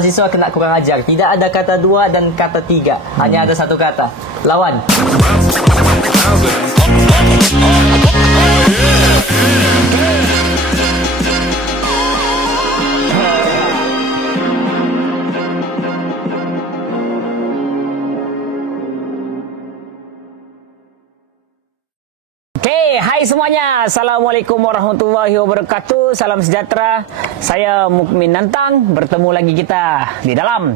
Siswa kena kurang ajar. Tidak ada kata dua dan kata tiga. Hanya ada satu kata. Lawan. Hai semuanya, Assalamualaikum warahmatullahi wabarakatuh. Salam sejahtera. Saya Mukmin Nantang. Bertemu lagi kita di dalam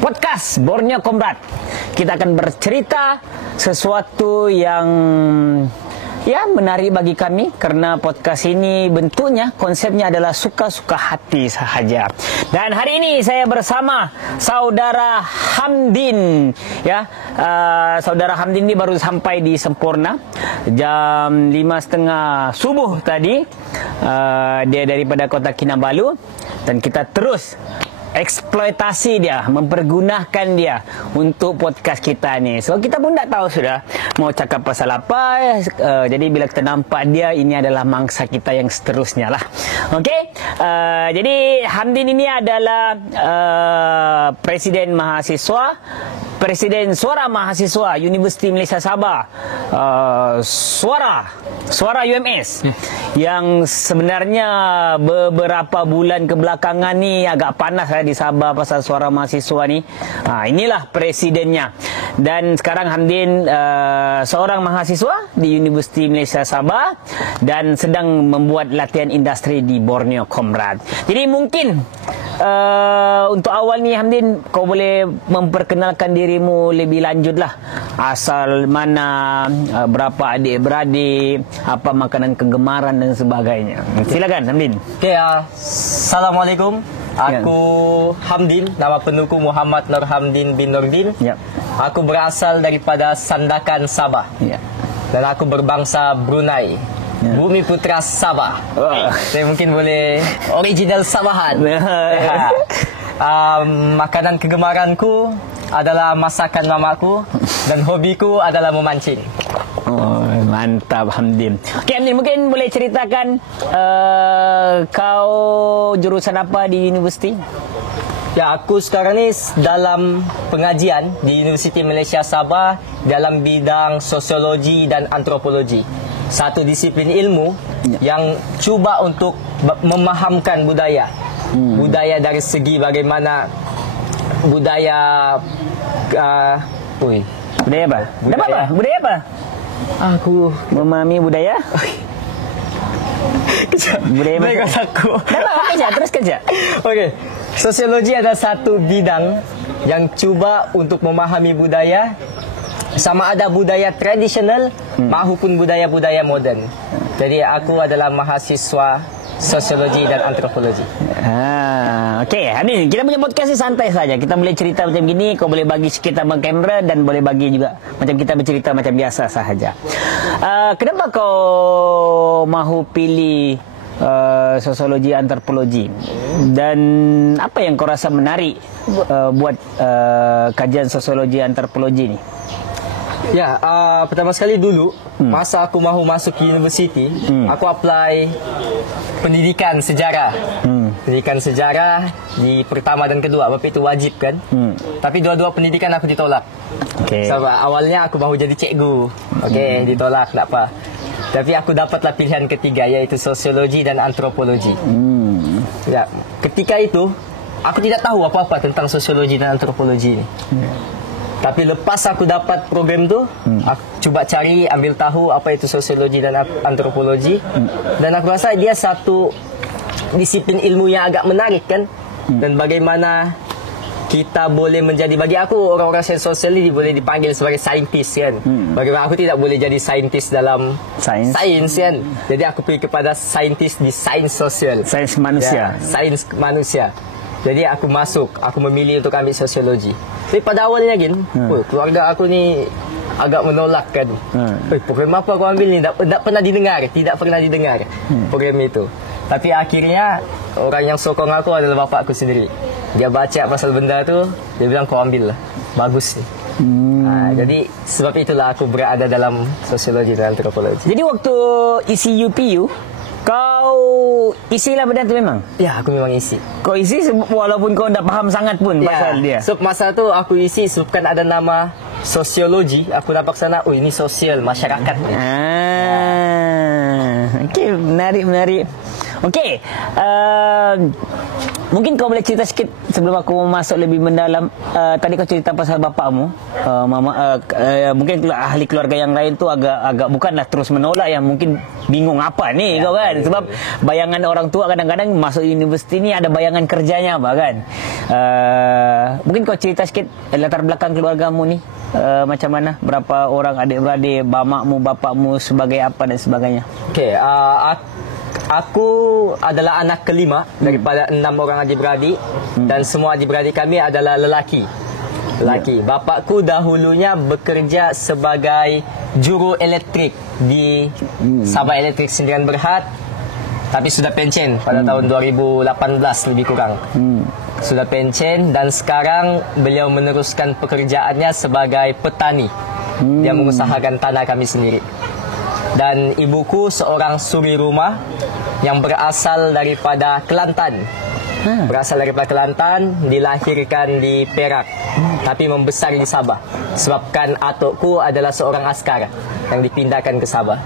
podcast Borneo Comrade. Kita akan bercerita sesuatu yang menarik bagi kami, karena podcast ini bentuknya, konsepnya adalah suka-suka hati sahaja. Dan hari ini saya bersama Saudara Hamdin. Saudara Hamdin ini baru sampai di Semporna jam 5.30 subuh tadi. Dia daripada kota Kinabalu, dan kita terus eksploitasi dia, mempergunakan dia untuk podcast kita ni. So kita pun tak tahu sudah mau cakap pasal apa. Jadi bila kita nampak dia, ini adalah mangsa kita yang seterusnya lah. Okey. Jadi Hamdin ini adalah Presiden Mahasiswa, Presiden Suara Mahasiswa Universiti Malaysia Sabah, Suara UMS, yang sebenarnya beberapa bulan kebelakangan ni agak panas di Sabah pasal Suara Mahasiswa ni. Inilah presidennya. Dan sekarang Hamdin seorang mahasiswa di Universiti Malaysia Sabah dan sedang membuat latihan industri di Borneo Comrade. Jadi mungkin untuk awal ni Hamdin, kau boleh memperkenalkan dirimu lebih lanjut lah. Asal mana, berapa adik-beradik, apa makanan kegemaran dan sebagainya. Silakan Hamdin. Okay, Assalamualaikum. Aku Hamdin, nama penuhku Muhammad Nur Hamdin bin Nurdin. Aku berasal daripada Sandakan, Sabah. Dan aku berbangsa Brunei. Bumi Putra Sabah. Saya mungkin boleh original Sabahan. Makanan kegemaranku adalah masakan mamaku, dan hobiku adalah memancing. Mantap Hamdin. Okey Hamdin, mungkin boleh ceritakan kau jurusan apa di universiti? Ya, aku sekarang ni dalam pengajian di Universiti Malaysia Sabah dalam bidang sosiologi dan antropologi. Satu disiplin ilmu yang cuba untuk memahamkan budaya. Budaya dari segi bagaimana budaya budaya apa? Budaya apa? Aku memahami budaya. Budaya aku. Terus kerja. Okey. Sosiologi adalah satu bidang yang cuba untuk memahami budaya, sama ada budaya tradisional maupun budaya-budaya moden. Jadi aku adalah mahasiswa sosiologi dan antropologi. Okey, Hamdin, kita punya podcast ni santai saja. Kita boleh cerita macam gini, kau boleh bagi sikit abang kamera, dan boleh bagi juga macam kita bercerita macam biasa sahaja. Kenapa kau mahu pilih sosiologi antropologi, dan apa yang kau rasa menarik buat kajian sosiologi antropologi ni? Ya, pertama sekali dulu masa aku mahu masuk ke universiti, aku apply pendidikan sejarah. Pendidikan sejarah di pertama dan kedua, sebab itu wajib kan. Tapi dua-dua pendidikan aku ditolak. Sebab awalnya aku mahu jadi cikgu. Ditolak, tak apa. Tapi aku dapatlah pilihan ketiga, iaitu sosiologi dan antropologi. Ya, ketika itu aku tidak tahu apa-apa tentang sosiologi dan antropologi ni. Tapi lepas aku dapat program tu, aku cuba cari, ambil tahu apa itu sosiologi dan antropologi. Dan aku rasa dia satu disiplin ilmu yang agak menarik kan. Dan bagaimana kita boleh menjadi, bagi aku orang-orang sains sosial ni boleh dipanggil sebagai saintis kan. Bagaimana aku tidak boleh jadi saintis dalam sains kan. Jadi aku pergi kepada saintis di sains sosial, sains manusia. Sains manusia. Jadi aku memilih untuk ambil sosiologi. Tapi pada awalnya keluarga aku ni agak menolak kan. Program apa aku ambil ni? Tak pernah didengar program itu. Tapi akhirnya orang yang sokong aku adalah bapa aku sendiri. Dia baca pasal benda tu, dia bilang kau ambil lah, bagus ni. Jadi sebab itulah aku berada dalam sosiologi dan antropologi. Jadi waktu isi UPU, kau kau isilah benda tu memang? Ya, aku memang isi. Kau isi walaupun kau tak faham sangat pun pasal dia? So, masa tu aku isi sebab kan ada nama sosiologi. Aku nampak sana, oh ini sosial, masyarakat. Okey, menarik. Okey, mungkin kau boleh cerita sikit sebelum aku masuk lebih mendalam. Tadi kau cerita pasal bapakmu, mungkin ahli keluarga yang lain tu agak bukanlah terus menolak, yang mungkin bingung apa ni kau kan, sebab bayangan orang tua kadang-kadang masuk universiti ni ada bayangan kerjanya apa kan. Mungkin kau cerita sikit latar belakang keluargamu ni, macam mana, berapa orang adik-beradik, mamakmu, bapakmu sebagai apa dan sebagainya. Okey, aku adalah anak kelima daripada 6 orang adik-beradik, dan semua adik-beradik kami adalah lelaki. Bapakku dahulunya bekerja sebagai juru elektrik di Sabah Elektrik Sendirian Berhad, tapi sudah pencen pada tahun 2018 lebih kurang. Sudah pencen, dan sekarang beliau meneruskan pekerjaannya sebagai petani. Dia mengusahakan tanah kami sendiri. Dan ibuku seorang suri rumah yang berasal daripada Kelantan. Dilahirkan di Perak, tapi membesar di Sabah. Sebabkan atukku adalah seorang askar yang dipindahkan ke Sabah.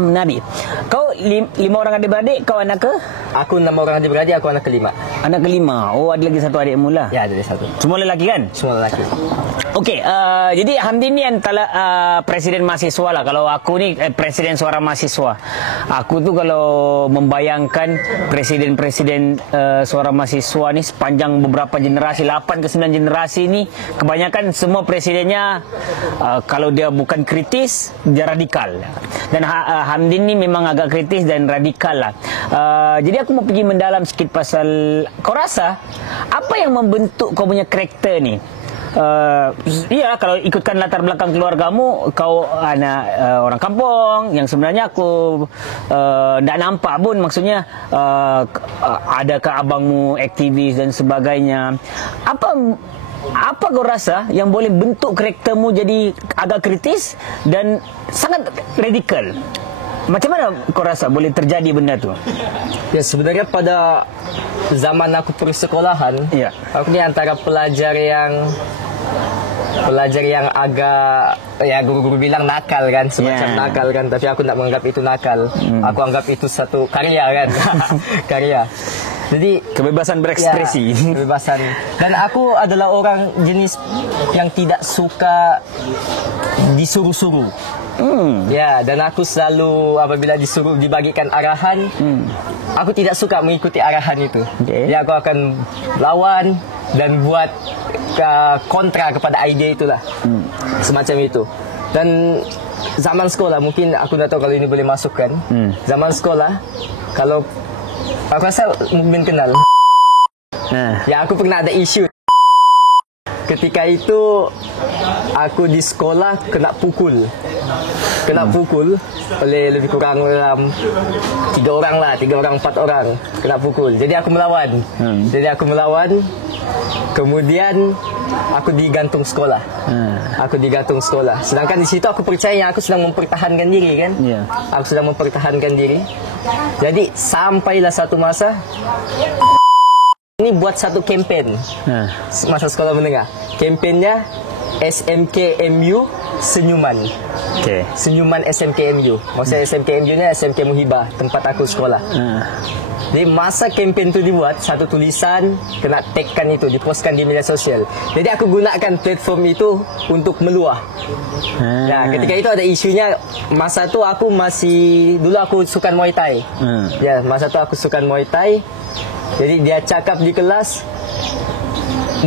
Menarik. Kau 5 orang adik-beradik, kau anak ke? Aku 6 orang adik-beradik, aku anak kelima. Anak kelima. Oh, ada lagi satu adikmu lah. Ya, ada satu. Semua lelaki kan? Semua lelaki. Okey, jadi Hamdi ni antara presiden mahasiswa lah. Kalau aku ni presiden suara mahasiswa. Aku tu kalau membayangkan presiden-presiden suara mahasiswa ni sepanjang beberapa generasi, 8 ke 9 generasi ni, kebanyakan semua presidennya kalau dia bukan kritis, dia radikal. Dan Hamdi ni memang agak kritis dan radikal lah. Jadi aku mau pergi mendalam sikit pasal, kau rasa apa yang membentuk kau punya karakter ni? Ya, kalau ikutkan latar belakang keluargamu, kau anak orang kampung yang sebenarnya aku tak nampak pun, maksudnya adakah abangmu aktivis dan sebagainya. Apa kau rasa yang boleh bentuk karaktermu jadi agak kritis dan sangat radikal? Macam mana kau rasa boleh terjadi benda tu? Ya, sebenarnya pada zaman aku persekolahan, aku ni antara pelajar yang agak, ya guru-guru bilang nakal kan, semacam nakal kan, tapi aku tak menganggap itu nakal. Aku anggap itu satu karya kan. Karya. Jadi kebebasan berekspresi. Kebebasan. Dan aku adalah orang jenis yang tidak suka disuruh-suruh. Ya, dan aku selalu apabila disuruh dibagikan arahan, aku tidak suka mengikuti arahan itu. Ya, aku akan lawan dan buat kontra kepada ide itulah. Semacam itu. Dan zaman sekolah, mungkin aku tak tahu kalau ini boleh masukkan. Zaman sekolah, kalau aku rasa mungkin kenal. Ya, aku pernah ada isu. Ketika itu aku di sekolah kena pukul oleh lebih kurang dalam 3 orang lah, 3 orang 4 orang kena pukul. Jadi aku melawan. Kemudian aku digantung sekolah. Sedangkan di situ aku percaya yang aku sedang mempertahankan diri kan. Aku sedang mempertahankan diri. Jadi sampailah satu masa ini buat satu kempen. Masa sekolah menengah. Kempennya SMKMU Senyuman. Senyuman SMKMU. Maksudnya SMKMU ni SMK Muhibah, tempat aku sekolah. Jadi masa kempen tu dibuat, satu tulisan kena tagkan itu, dipostkan di media sosial. Jadi aku gunakan platform itu untuk meluah. Ya, ketika itu ada isunya. Masa tu aku dulu aku sukan Muay Thai. Ya, masa tu aku sukan Muay Thai. Jadi dia cakap di kelas,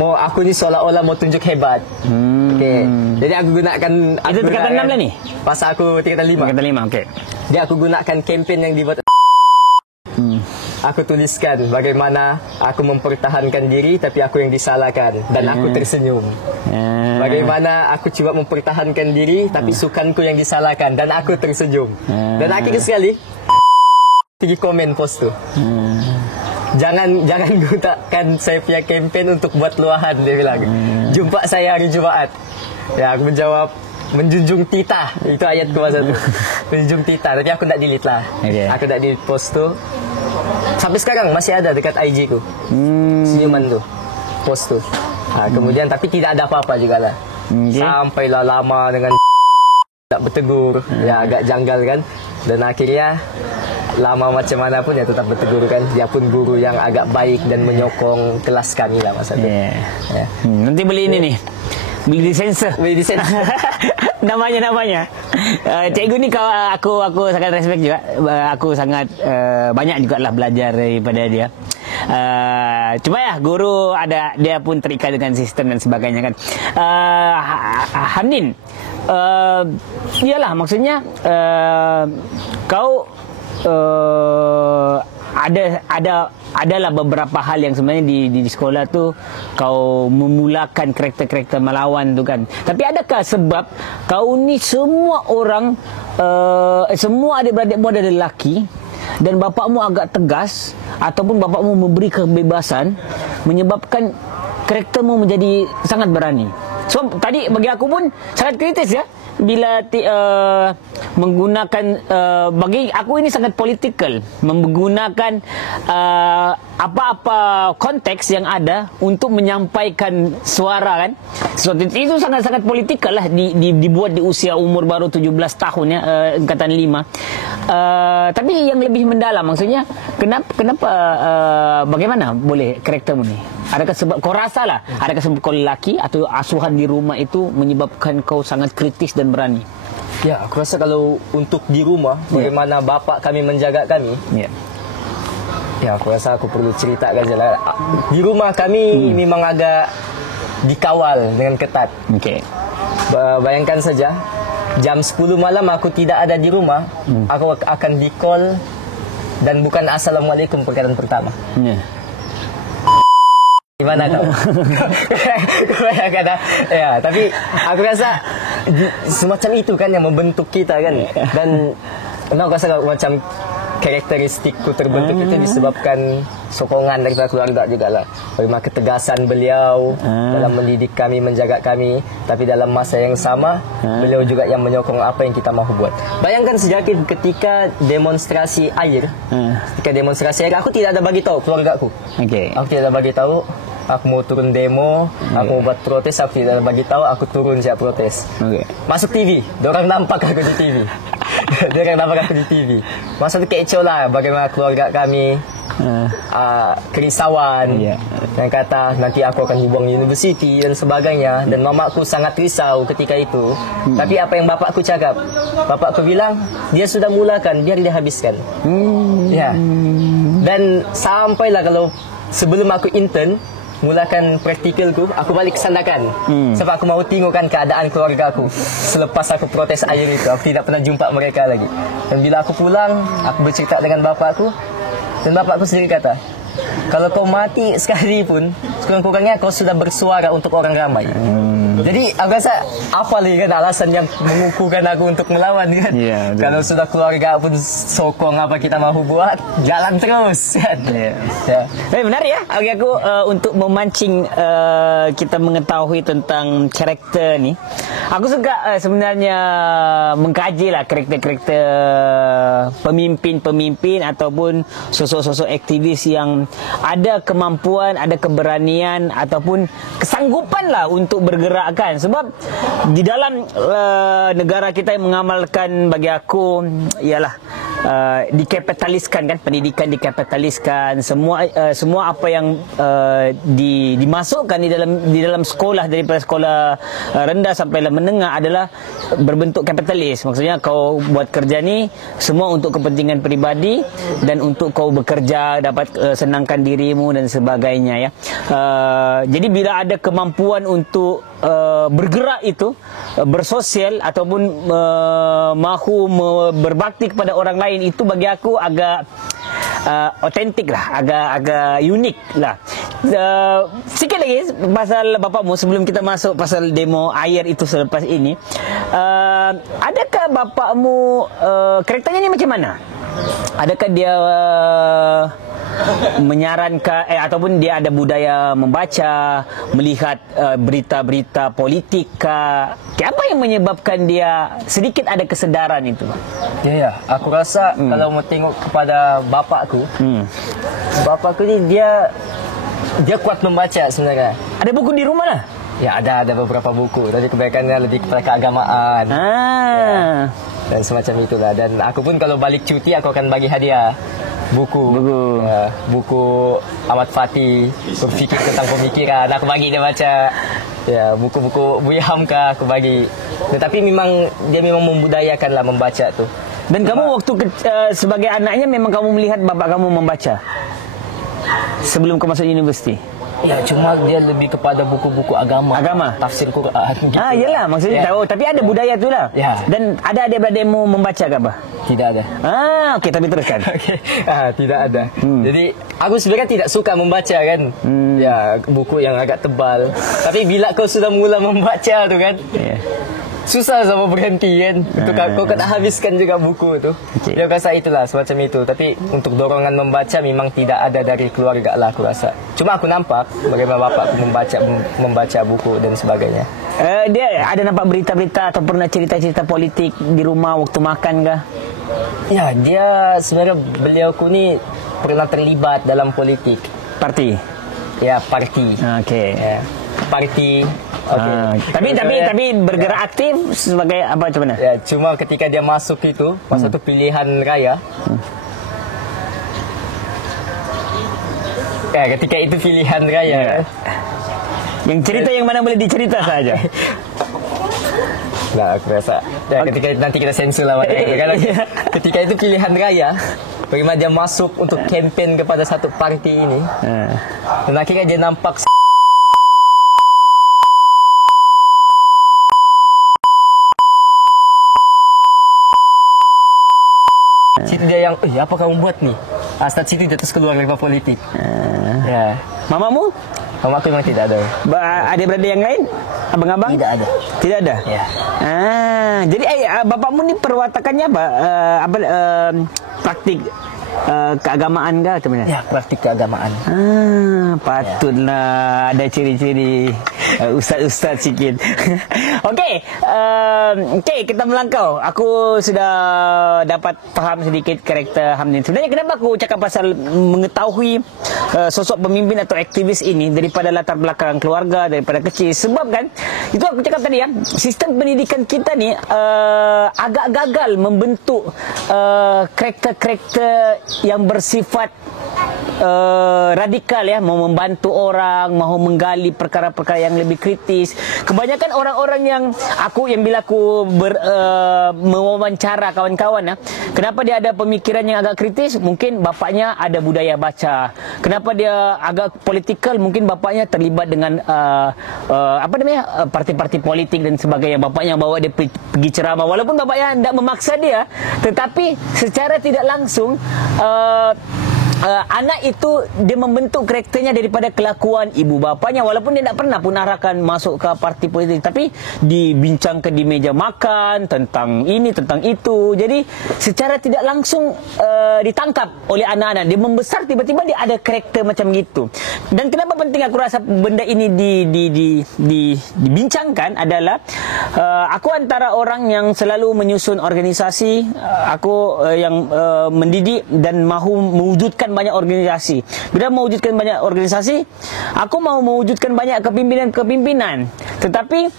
aku ni seolah-olah mau tunjuk hebat. Jadi aku gunakan. Itu tingkatan 6 lah ni? Pas aku tingkatan 5. Tingkatan 5, okey. Jadi aku gunakan kempen yang dibuat. Aku tuliskan bagaimana aku mempertahankan diri tapi aku yang disalahkan dan aku tersenyum. Bagaimana aku cuba mempertahankan diri tapi sukanku yang disalahkan dan aku tersenyum. Dan akhirnya sekali pergi komen post tu. Jangan gunakan saya punya kempen untuk buat luahan, dia bilang. Jumpa saya hari Jumaat. Ya, aku menjawab, menjunjung titah. Itu ayat masa tu. Menjunjung titah. Tapi aku tak delete lah. Okay. Aku tak delete post tu. Sampai sekarang masih ada dekat IG ku. Senyuman tu. Post tu. Kemudian tapi tidak ada apa-apa jugalah. Sampailah lama dengan tak bertegur. Ya agak janggal kan. Dan akhirnya lama macam mana pun ya tetap bertegur kan. Dia pun guru yang agak baik dan menyokong kelas kami lah masa tu. Nanti beli ini nih. Beli disensor. Beli disensor. namanya. Cikgu ni aku sangat respect juga. Aku sangat banyak juga lah belajar daripada dia. Cuma ya guru ada, dia pun terikat dengan sistem dan sebagainya kan. Hamdin, iyalah maksudnya kau adalah beberapa hal yang sebenarnya di sekolah tu kau memulakan karakter-karakter melawan tu kan. Tapi adakah sebab kau ni semua orang semua adik-beradikmu ada lelaki dan bapakmu agak tegas ataupun bapakmu memberi kebebasan menyebabkan karaktermu menjadi sangat berani. So tadi bagi aku pun sangat kritis ya bila menggunakan bagi aku ini sangat politikal, menggunakan apa-apa konteks yang ada untuk menyampaikan suara kan. So itu sangat-sangat politikal lah dibuat di usia umur baru 17 tahun ya, angkatan 5. Tapi yang lebih mendalam maksudnya kenapa bagaimana boleh karaktermu ni? Adakah sebab kau rasa lah, adakah sebab kau lelaki atau asuhan di rumah itu menyebabkan kau sangat kritis dan berani? Ya, aku rasa kalau untuk di rumah, bagaimana bapak kami menjaga kami. Ya, aku rasa aku perlu ceritakan je lah. Di rumah kami memang agak dikawal dengan ketat. Bayangkan saja, jam 10 malam aku tidak ada di rumah, aku akan di-call dan bukan Assalamualaikum perkataan pertama. Gimana kau? Bayangkan ya, tapi aku rasa semacam itu kan yang membentuk kita kan. Dan aku rasa macam karakteristikku terbentuk itu disebabkan sokongan dari keluarga juga lah. Bagaimana ketegasan beliau dalam mendidik kami, menjaga kami. Tapi dalam masa yang sama, beliau juga yang menyokong apa yang kita mahu buat. Bayangkan sejak ketika demonstrasi air, aku tidak ada bagi tahu keluarga aku. Aku tidak ada bagi tahu. Aku mau turun demo, aku mau buat protes, aku tidak ada bagi tahu, aku turun siap protes. Masuk TV, dorang nampak aku di TV. Dorang nampak aku di TV. Masa itu kecoh lah bagaimana keluarga kami kerisauan yang kata nanti aku akan buang universiti dan sebagainya. Dan mamaku sangat risau ketika itu. Tapi apa yang bapakku cakap? Bapakku bilang dia sudah mulakan, biar dia habiskan. Ya. Dan sampailah kalau sebelum aku intern mulakan praktikalku, aku balik ke Sandakan. Sebab aku mahu tengokkan keadaan keluarga aku selepas aku protes air itu. Aku tidak pernah jumpa mereka lagi. Dan bila aku pulang, aku bercerita dengan bapakku. Dan bapakku sendiri kata, kalau kau mati sekali pun, sekurang-kurangnya kau sudah bersuara untuk orang ramai. Jadi aku rasa apa lagi kan alasan yang mengukuhkan aku untuk melawan kan. Kalau sudah keluarga pun sokong apa kita mahu buat, jalan terus kan. Benar ya, bagi aku untuk memancing kita mengetahui tentang karakter ni. Aku suka sebenarnya mengkaji lah karakter-karakter pemimpin-pemimpin ataupun sosok-sosok aktivis yang ada kemampuan, ada keberanian ataupun kesanggupan lah untuk bergerak kan. Sebab di dalam negara kita yang mengamalkan bagi aku ialah dikapitaliskan kan, pendidikan dikapitaliskan, semua apa yang dimasukkan di dalam sekolah, daripada sekolah rendah sampai menengah adalah berbentuk kapitalis. Maksudnya kau buat kerja ni semua untuk kepentingan peribadi dan untuk kau bekerja dapat senangkan dirimu dan sebagainya ya. Jadi bila ada kemampuan untuk bergerak itu, bersosial ataupun mahu berbakti kepada orang lain, itu bagi aku agak otentik lah, agak unik lah. Sikit lagi pasal bapakmu sebelum kita masuk pasal demo air itu selepas ini. Adakah bapakmu karakternya ni macam mana? Adakah dia menyarankan ataupun dia ada budaya membaca, melihat berita-berita politik apa yang menyebabkan dia sedikit ada kesedaran itu? Ya, aku rasa kalau mau tengok kepada bapakku, bapakku ni dia kuat membaca sebenarnya. Ada buku di rumah lah? Ya, ada beberapa buku. Tapi kebanyakannya lebih kepada keagamaan. Ya, dan semacam itulah. Dan aku pun kalau balik cuti aku akan bagi hadiah buku. Buku Ahmad Fatih, berfikir tentang pemikiran. Aku bagi dia baca. Ya, buku-buku Buya Hamka aku bagi. Tetapi dia memang membudayakanlah membaca tu. Dan kamu waktu sebagai anaknya memang kamu melihat bapak kamu membaca sebelum kamu masuk universiti? Ya, cuma dia lebih kepada buku-buku agama. Tafsir Quran. Gitu. Yalah, maksudnya tahu. Tapi ada budaya tu lah. Ya. Dan ada adik-beradikmu membaca ke apa? Tidak ada. Okey, tapi teruskan. Tidak ada. Jadi, aku sebenarnya tidak suka membaca kan. Ya, buku yang agak tebal. Tapi bila kau sudah mula membaca tu kan, susah sama berhenti kan. Kau kena habiskan juga buku tu. Dia rasa itulah semacam itu. Tapi untuk dorongan membaca memang tidak ada dari keluarga lah aku rasa. Cuma aku nampak bagaimana bapak membaca buku dan sebagainya. Dia ada nampak berita-berita atau pernah cerita-cerita politik di rumah waktu makan kah? Ya, dia sebenarnya beliauku ni pernah terlibat dalam politik. Parti? Ya, parti. Okey. Ya, parti. Okay. Tapi bergerak aktif sebagai apa macam mana? Ya, cuma ketika dia masuk itu, masa tu pilihan raya. Ya, ketika itu pilihan raya. Yang cerita yang mana boleh dicerita saja. Nah, aku rasa ketika nanti kita sensor lah. Ketika itu pilihan raya, bagaimana dia masuk untuk kempen kepada satu parti ini. Dan akhirnya dia nampak situ dia yang, apa kamu buat nih? Start situ dia terus keluar dari politik. Ya. Mamamu? Mamaku memang tidak ada. Adik-beradik yang lain? Abang-abang? Tidak ada. Tidak ada? Ya. Jadi bapakmu ni perwatakannya apa? Praktik keagamaan kah atau mana? Ya, praktik keagamaan. Patutlah ada ciri-ciri ustaz-ustaz sikit. Okey, kita melangkau. Aku sudah dapat faham sedikit karakter Hamdin. Sebenarnya kenapa aku cakap pasal mengetahui sosok pemimpin atau aktivis ini daripada latar belakang keluarga, daripada kecil. Sebab kan, itu aku cakap tadi sistem pendidikan kita ni agak gagal membentuk karakter-karakter yang bersifat radikal mau membantu orang, mahu menggali perkara-perkara yang lebih kritis. Kebanyakan orang-orang yang bila aku mewawancara kawan-kawan kenapa dia ada pemikiran yang agak kritis? Mungkin bapaknya ada budaya baca. Kenapa dia agak politikal? Mungkin bapaknya terlibat dengan parti-parti politik dan sebagainya. Bapaknya bawa dia pergi ceramah, walaupun bapaknya tidak memaksa dia, tetapi secara tidak langsung anak itu dia membentuk karakternya daripada kelakuan ibu bapanya, walaupun dia tidak pernah pun arahkan masuk ke parti politik, tapi dibincangkan di meja makan tentang ini, tentang itu. Jadi secara tidak langsung ditangkap oleh anak-anak. Dia membesar, tiba-tiba dia ada karakter macam gitu. Dan kenapa penting aku rasa benda ini dibincangkan adalah aku antara orang yang selalu menyusun organisasi, aku yang mendidik dan mahu mewujudkan banyak organisasi. Bila mewujudkan banyak organisasi, aku mau mewujudkan banyak kepimpinan. Tetapi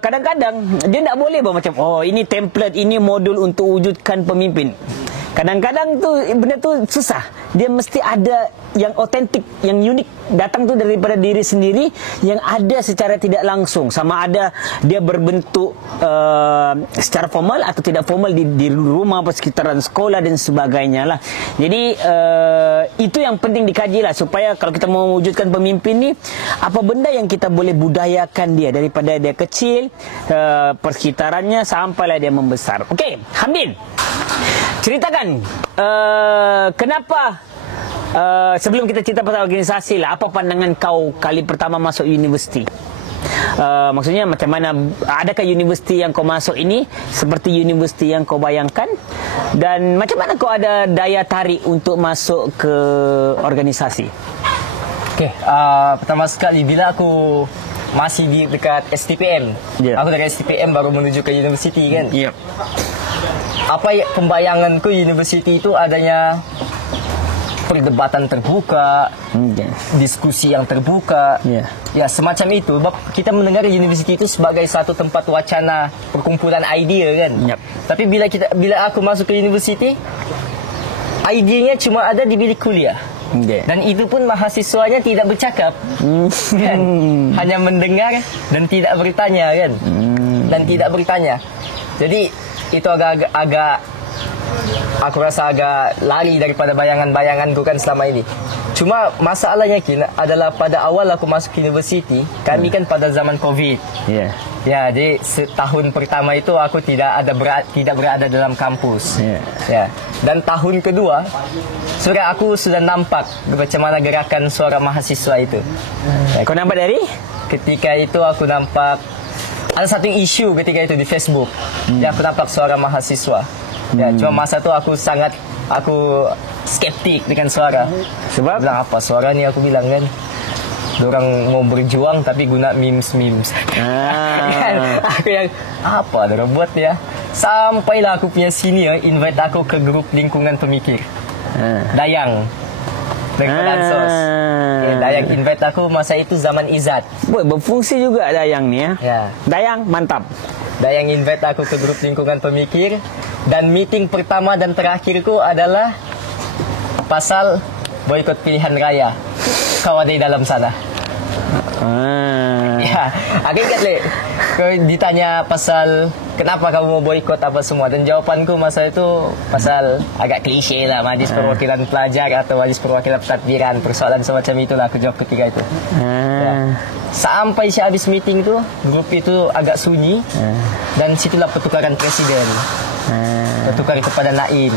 kadang-kadang dia tak boleh macam ini template, ini modul untuk wujudkan pemimpin. Kadang-kadang tu benda tu susah. Dia mesti ada yang otentik, yang unik, datang tu daripada diri sendiri, yang ada secara tidak langsung. Sama ada dia berbentuk secara formal atau tidak formal di rumah, persekitaran sekolah dan sebagainya lah. Jadi itu yang penting dikaji lah, supaya kalau kita mau mewujudkan pemimpin ni, apa benda yang kita boleh budayakan dia daripada dia kecil, persekitarannya sampailah dia membesar. Okey, Hamdin, ceritakan kenapa sebelum kita cerita pasal organisasi lah, apa pandangan kau kali pertama masuk universiti? Maksudnya macam mana, adakah universiti yang kau masuk ini seperti universiti yang kau bayangkan, dan macam mana kau ada daya tarik untuk masuk ke organisasi? Okey, pertama sekali bila aku masih di dekat STPM, aku dari STPM baru menuju ke universiti kan. Apa pembayanganku universiti itu adanya perdebatan terbuka, diskusi yang terbuka, ya semacam itu. Kita mendengar universiti itu sebagai satu tempat wacana perkumpulan idea kan. Tapi bila aku masuk ke universiti, idenya cuma ada di bilik kuliah. Dan itu pun mahasiswanya tidak bercakap, kan? Hanya mendengar dan tidak bertanya kan. Dan tidak bertanya. Jadi itu agak aku rasa agak lari daripada bayangan-bayanganku kan selama ini. Cuma masalahnya adalah pada awal aku masuk universiti, kami kan pada zaman COVID. Ya, jadi setahun pertama itu aku tidak berada dalam kampus. Dan tahun kedua, sudah aku sudah nampak macam mana gerakan suara mahasiswa itu. Kau nampak dari? Ketika itu aku nampak ada satu isu ketika itu di Facebook. Ya, aku nampak suara mahasiswa. Ya, cuma masa tu aku skeptik dengan suara. Sebab? Bilang apa suara ni, aku bilang kan. Diorang mau berjuang tapi guna memes. Aku yang apa diorang buat ya. Sampailah aku punya senior invite aku ke grup lingkungan pemikir. Dayang. Daripada Ansos. Dayang invite aku masa itu zaman Izzat. Berfungsi juga Dayang ni ya. Dayang mantap. Dayang invite aku ke grup lingkungan pemikir. Dan meeting pertama dan terakhirku adalah pasal boikot pilihan raya. Kau ada di dalam sana. Ya, aku ingat kau ditanya pasal kenapa kamu mau boikot apa semua, dan jawapanku masa itu pasal agak klise lah, majlis perwakilan pelajar atau majlis perwakilan pentadbiran, persoalan semacam itulah aku jawab ketika itu. Ya. Sampai habis meeting tu, grup itu agak sunyi, dan situlah pertukaran presiden. Bertukar kepada Naim.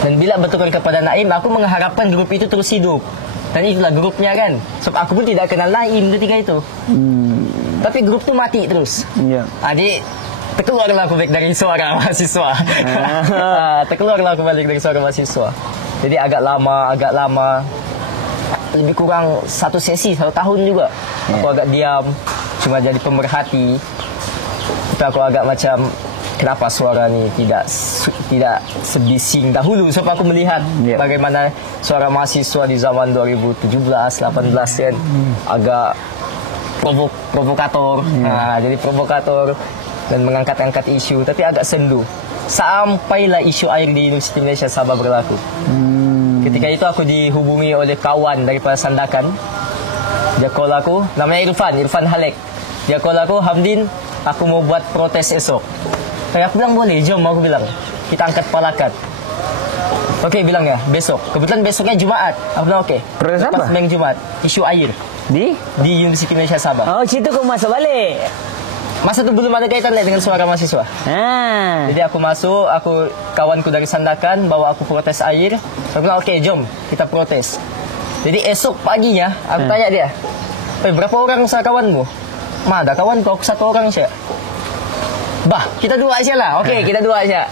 Dan bila bertukar kepada Naim, aku mengharapkan grup itu terus hidup. Dan itulah grupnya kan. Sebab aku pun tidak kenal Naim ketika itu. Tapi grup tu mati terus. Jadi terkeluarlah aku balik dari suara mahasiswa. Terkeluarlah aku balik dari suara mahasiswa. Jadi agak lama, lebih kurang 1 sesi, 1 tahun juga. Aku agak diam, cuma jadi pemerhati. Itu aku agak macam, kenapa suara ni tidak sebising dahulu. Sebab aku melihat bagaimana suara mahasiswa di zaman 2017-18 kan agak provokator. Jadi provokator dan mengangkat-angkat isu, tapi agak sendu. Sampailah isu air di Universiti Malaysia Sabah berlaku. Ketika itu aku dihubungi oleh kawan daripada Sandakan. Dia call aku, namanya Irfan Halek. Dia call aku, Hamdin, aku mau buat protes esok. Aku bilang boleh, jom, aku bilang. Kita angkat palakat. Okey, bilang ya, besok. Kebetulan besoknya Jumaat. Aku bilang okey. Protes apa? Seminggu Jumaat, isu air. Di Universiti Malaysia Sabah. Oh, situ kau masuk balik. Masa tu belum ada kaitan dengan suara mahasiswa. Jadi aku masuk, kawanku dari Sandakan bawa aku protes air. Aku bilang okey, jom, kita protes. Jadi esok paginya, aku tanya dia, berapa orang kawanmu? Ada kawanku, aku 1 orang saja. Bah, kita 2 aja lah. Okey, kita 2 aja.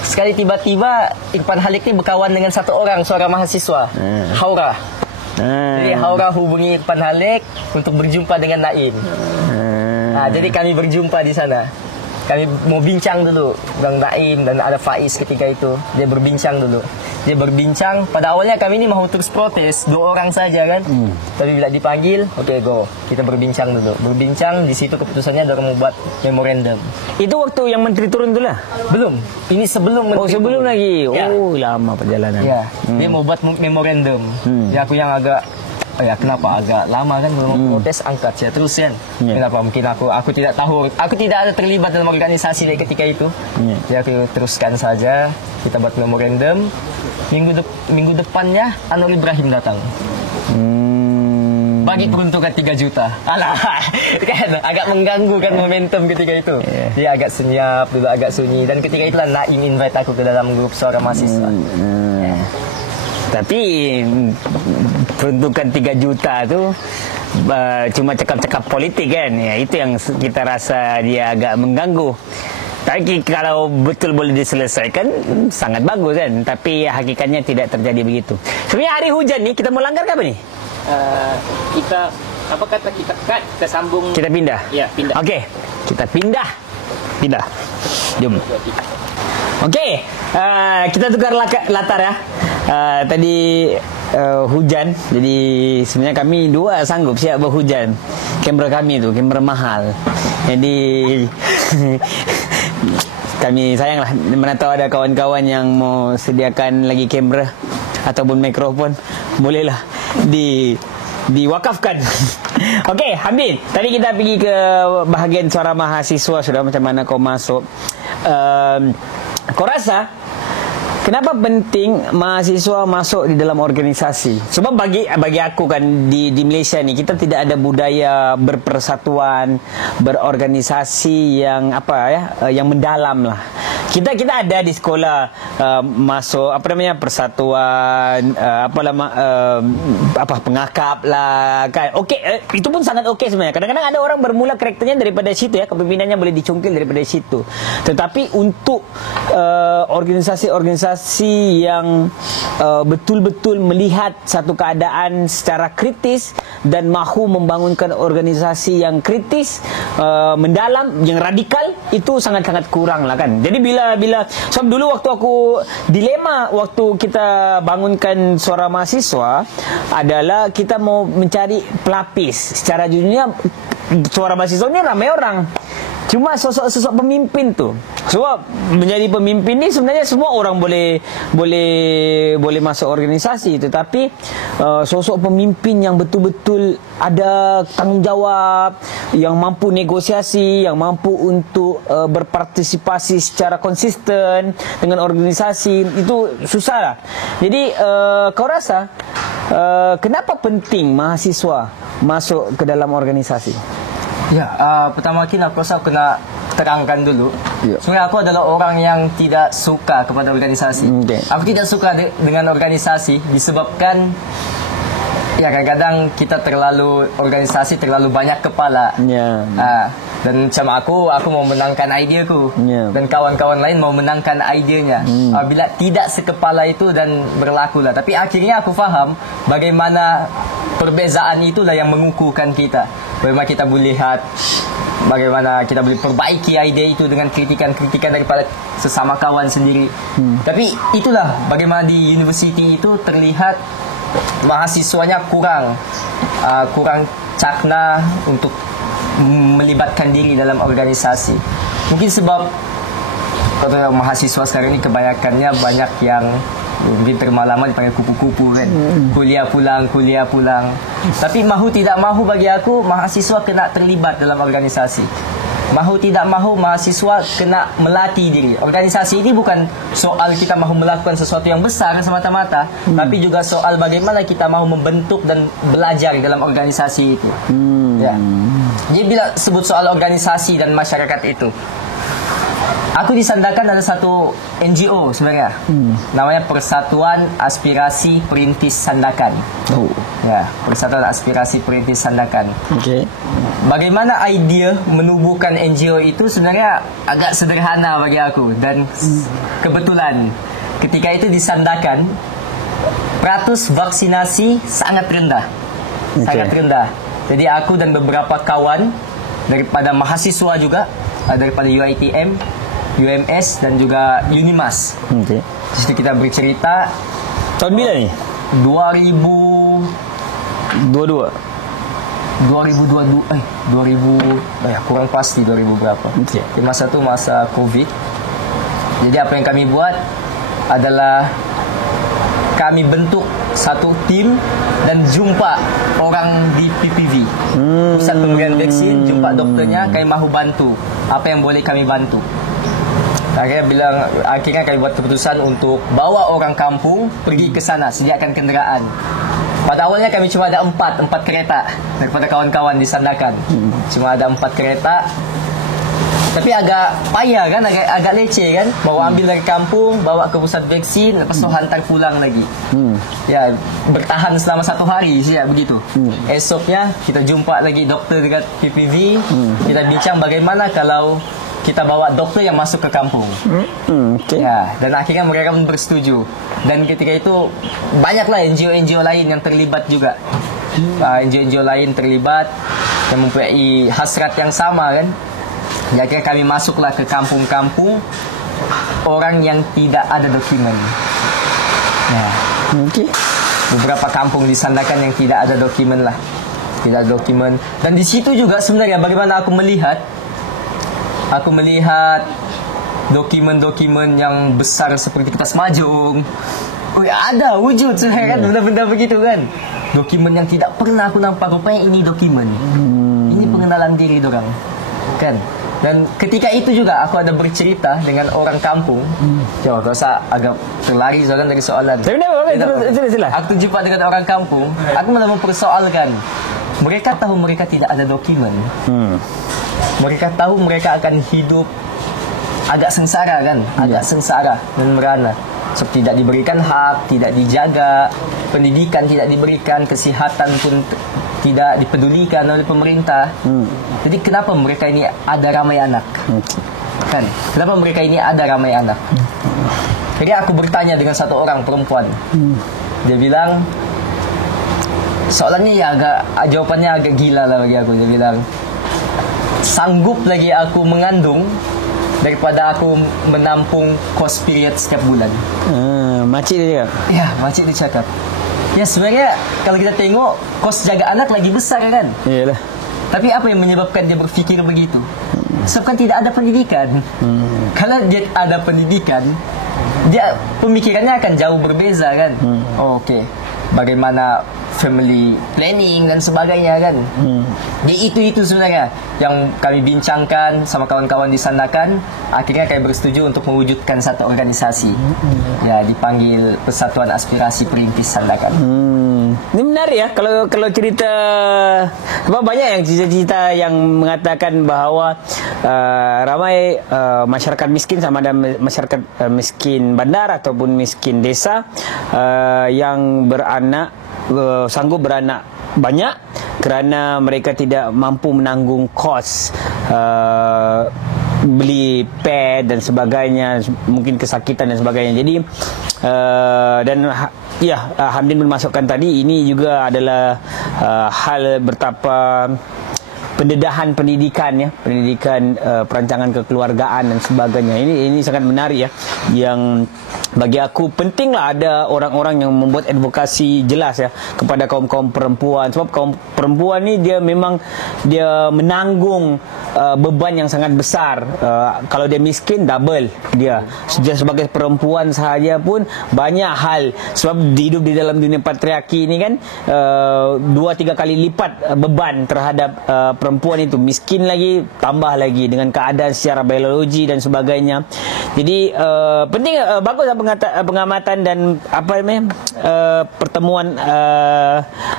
Sekali tiba-tiba Irfan Halik ni berkawan dengan 1 orang suara mahasiswa, Haura. Jadi Haura hubungi Irfan Halik untuk berjumpa dengan Naim. Jadi kami berjumpa di sana. Kami mau bincang dulu dengan Naim, dan ada Faiz ketika itu. Dia berbincang dulu. Pada awalnya kami ni mahu terus protes 2 orang saja kan. Tapi bila dipanggil, okey go. Kita berbincang dulu. Berbincang, di situ keputusannya mereka mau buat memorandum. Itu waktu yang menteri turun tu lah? Belum. Ini sebelum menteri. Oh, sebelum turun lagi. Ya. Oh, lama perjalanan. Ya. Dia mau buat memorandum. Ya, aku yang agak kenapa agak lama kan belum protes, angkat saya terus kan. Kenapa mungkin aku tidak tahu, aku tidak ada terlibat dalam organisasi ketika itu. Jadi aku teruskan saja, kita buat memorandum. Minggu depannya Anwar Ibrahim datang. Bagi peruntukan 3 juta. Alah, kan agak mengganggu kan momentum ketika itu. Dia agak senyap dulu, agak sunyi, dan ketika itulah Naim invite aku ke dalam grup suara mahasiswa. Tapi peruntukan 3 juta tu cuma cakap-cakap politik kan. Ya, itu yang kita rasa dia agak mengganggu. Tapi kalau betul boleh diselesaikan, sangat bagus kan. Tapi hakikatnya tidak terjadi begitu. Sebenarnya hari hujan nih, kita mau langgar ke apa nih? Kita apa kata kita cut, kita sambung. Kita pindah. Ya, pindah. Okey, kita pindah. Jom. Okey, kita tukar latar ya. Tadi hujan, jadi sebenarnya kami dua sanggup siap berhujan. Kamera kami tu, kamera mahal. Jadi kami sayanglah, mana tahu ada kawan-kawan yang mau sediakan lagi kamera ataupun mikrofon, bolehlah diwakafkan. Okey, Hamid, tadi kita pergi ke bahagian suara mahasiswa sudah, macam mana kau masuk. Kau rasa kenapa penting mahasiswa masuk di dalam organisasi? Sebab bagi aku kan di Malaysia ni kita tidak ada budaya berpersatuan, berorganisasi yang yang mendalam lah. Kita ada di sekolah masuk persatuan pengakap lah kan. Okey, itu pun sangat okey sebenarnya. Kadang-kadang ada orang bermula karakternya daripada situ ya, kepemimpinannya boleh dicungkil daripada situ. Tetapi untuk organisasi yang betul-betul melihat satu keadaan secara kritis dan mahu membangunkan organisasi yang kritis, mendalam, yang radikal, itu sangat-sangat kurang lah kan. Jadi bila sebab dulu waktu aku dilema waktu kita bangunkan suara mahasiswa adalah kita mau mencari pelapis. Secara jujurnya suara mahasiswa ni ramai orang, cuma sosok pemimpin tu. Sebab menjadi pemimpin ni sebenarnya semua orang boleh masuk organisasi, tetapi sosok pemimpin yang betul-betul ada tanggungjawab, yang mampu negosiasi, yang mampu untuk berpartisipasi secara konsisten dengan organisasi, itu susah lah. Jadi kau rasa kenapa penting mahasiswa masuk ke dalam organisasi? Ya, pertama kali aku rasa aku kena terangkan dulu. Ya. Sebenarnya aku adalah orang yang tidak suka kepada organisasi. Okay. Aku tidak suka dengan organisasi disebabkan ya kadang-kadang kita terlalu banyak kepala. Ya. Dan macam aku mau menangkan ideaku, dan kawan-kawan lain mau menangkan idenya. Bila tidak sekepala itu dan berlakulah. Tapi akhirnya aku faham bagaimana perbezaan itulah yang mengukuhkan kita. Bagaimana kita boleh lihat, bagaimana kita boleh perbaiki idea itu dengan kritikan-kritikan daripada sesama kawan sendiri. Tapi itulah bagaimana di universiti itu terlihat mahasiswanya kurang cakna untuk melibatkan diri dalam organisasi. Mungkin sebab mahasiswa sekarang ini kebanyakannya banyak yang mungkin termalaman dipanggil kupu-kupu kan. Kuliah pulang. Tapi mahu tidak mahu bagi aku, mahasiswa kena terlibat dalam organisasi. Mahu tidak mahu, mahasiswa kena melatih diri. Organisasi ini bukan soal kita mahu melakukan sesuatu yang besar semata-mata, tapi juga soal bagaimana kita mahu membentuk dan belajar dalam organisasi itu. Ya. Jadi bila sebut soal organisasi dan masyarakat itu, aku disandarkan ada satu NGO sebenarnya. Namanya Persatuan Aspirasi Perintis Sandakan. Ya, Persatuan Aspirasi Perintis Sandakan. Okey. Bagaimana idea menubuhkan NGO itu sebenarnya agak sederhana bagi aku, dan kebetulan ketika itu disandarkan, peratus vaksinasi sangat rendah. Sangat rendah. Jadi aku dan beberapa kawan daripada mahasiswa juga, daripada UiTM, UMS dan juga Unimas. Okey. Di situ kita bercerita. Tahun bila ni? 2022 kurang pasti 2000 berapa. Di masa tu masa Covid. Jadi apa yang kami buat adalah kami bentuk satu tim dan jumpa orang di PPV, Pusat Pemberian Vaksin, jumpa doktornya, kami mahu bantu. Apa yang boleh kami bantu? Akhirnya kami buat keputusan untuk bawa orang kampung pergi ke sana, sediakan kenderaan. Pada awalnya kami cuma ada empat kereta daripada kawan-kawan disandarkan. Cuma ada 4 kereta. Tapi agak payah kan, agak leceh kan. Bawa ambil dari kampung, bawa ke pusat vaksin, lepas tu hantar pulang lagi. Ya, bertahan selama 1 hari saja begitu. Esoknya kita jumpa lagi doktor dekat PPV. Kita bincang bagaimana kalau kita bawa doktor yang masuk ke kampung. Okay. Ya, dan akhirnya mereka pun bersetuju. Dan ketika itu banyaklah NGO-NGO lain yang terlibat juga. NGO-NGO lain terlibat yang mempunyai hasrat yang sama kan. Jadi kami masuklah ke kampung-kampung orang yang tidak ada dokumen. Ya. Okay. Beberapa kampung di Sandakan yang tidak ada dokumen lah. Tidak ada dokumen. Dan di situ juga sebenarnya bagaimana aku melihat dokumen-dokumen yang besar seperti kertas majung. Ada wujud sebenarnya kan, benda-benda begitu kan. Dokumen yang tidak pernah aku nampak, rupanya ini dokumen. Ini pengenalan diri dorang. Kan? Dan ketika itu juga aku ada bercerita dengan orang kampung. Coba kau rasa agak terlari soalan dari soalan. Aku jumpa dengan orang kampung, aku malah mempersoalkan. Mereka tahu mereka tidak ada dokumen. Mereka tahu mereka akan hidup agak sengsara kan, agak sengsara dan merana. So, tidak diberikan hak, tidak dijaga, pendidikan tidak diberikan, kesihatan pun tidak dipedulikan oleh pemerintah. Jadi kenapa mereka ini ada ramai anak? Kan? Kenapa mereka ini ada ramai anak? Jadi aku bertanya dengan satu orang perempuan. Dia bilang, soalannya ya jawabannya agak gila lah bagi aku. Dia bilang, sanggup lagi aku mengandung daripada aku menampung kos period setiap bulan. Makcik dia cakap. Ya, makcik dia cakap. Ya sebenarnya kalau kita tengok kos jaga anak lagi besar kan. Iyalah. Tapi apa yang menyebabkan dia berfikir begitu? Sebab kan tidak ada pendidikan. Kalau dia ada pendidikan, dia pemikirannya akan jauh berbeza kan. Okey. Bagaimana family planning dan sebagainya kan. Jadi itu sebenarnya yang kami bincangkan sama kawan-kawan di Sandakan. Akhirnya kami bersetuju untuk mewujudkan satu organisasi. Ya, dipanggil Persatuan Aspirasi Perintis Sandakan. Ini menarik ya kalau cerita. Sebab banyak yang cerita-cerita yang mengatakan bahawa ramai masyarakat miskin, sama ada masyarakat miskin bandar ataupun miskin desa yang sanggup beranak banyak kerana mereka tidak mampu menanggung kos beli pad dan sebagainya, mungkin kesakitan dan sebagainya. Jadi Hamdin memasukkan tadi, ini juga adalah hal betapa pendedahan pendidikan ya, perancangan kekeluargaan dan sebagainya. Ini sangat menarik ya, yang bagi aku pentinglah ada orang-orang yang membuat advokasi jelas ya kepada kaum-kaum perempuan. Sebab kaum perempuan ni dia memang menanggung beban yang sangat besar. Kalau dia miskin, double dia sebagai perempuan sahaja pun banyak hal. Sebab hidup di dalam dunia patriarki ini kan 2-3 kali lipat beban terhadap perempuan itu. Miskin lagi, tambah lagi dengan keadaan secara biologi dan sebagainya. Jadi penting, bagus pengamatan dan pertemuan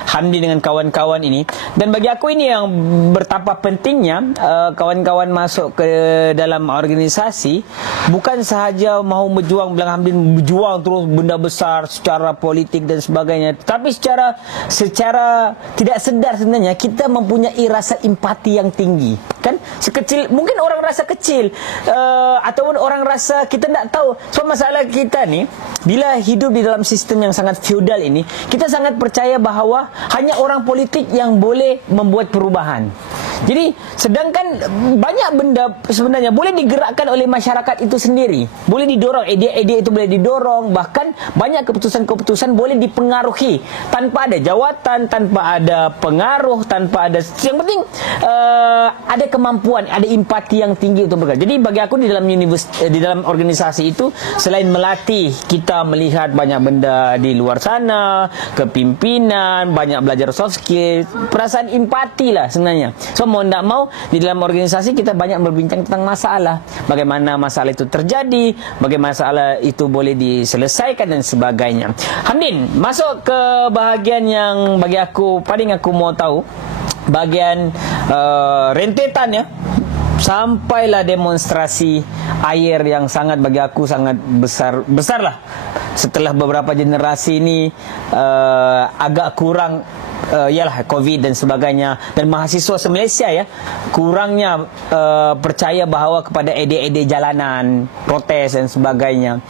Hamdi dengan kawan-kawan ini. Dan bagi aku ini yang betapa pentingnya kawan-kawan masuk ke dalam organisasi, bukan sahaja mahu berjuang, bilang Hamdi berjuang terus benda besar secara politik dan sebagainya, tapi secara tidak sedar sebenarnya kita mempunyai rasa empati yang tinggi kan. Sekecil mungkin orang rasa kecil ataupun orang rasa kita tak tahu. So masalah kita ni, bila hidup di dalam sistem yang sangat feudal ini, kita sangat percaya bahawa hanya orang politik yang boleh membuat perubahan. Jadi sedangkan banyak benda sebenarnya boleh digerakkan oleh masyarakat itu sendiri, boleh didorong, idea-idea itu boleh didorong, bahkan banyak keputusan-keputusan boleh dipengaruhi tanpa ada jawatan, tanpa ada pengaruh, tanpa ada, yang penting ada kemampuan, ada empati yang tinggi untuk bergerak. Jadi bagi aku di dalam organisasi itu, selain melatih kita melihat banyak benda di luar sana, kepimpinan, banyak belajar soft skill, perasaan empati lah sebenarnya. So mau tak mau di dalam organisasi kita banyak berbincang tentang masalah, bagaimana masalah itu terjadi, bagaimana masalah itu boleh diselesaikan dan sebagainya. Hamdin, masuk ke bahagian yang bagi aku paling aku mau tahu, bahagian rentetan ya, sampailah demonstrasi air yang sangat bagi aku sangat besar lah. Setelah beberapa generasi ini agak kurang yalah COVID dan sebagainya, dan mahasiswa se-Malaysia ya kurangnya percaya bahawa kepada ide-ide jalanan, protes dan sebagainya.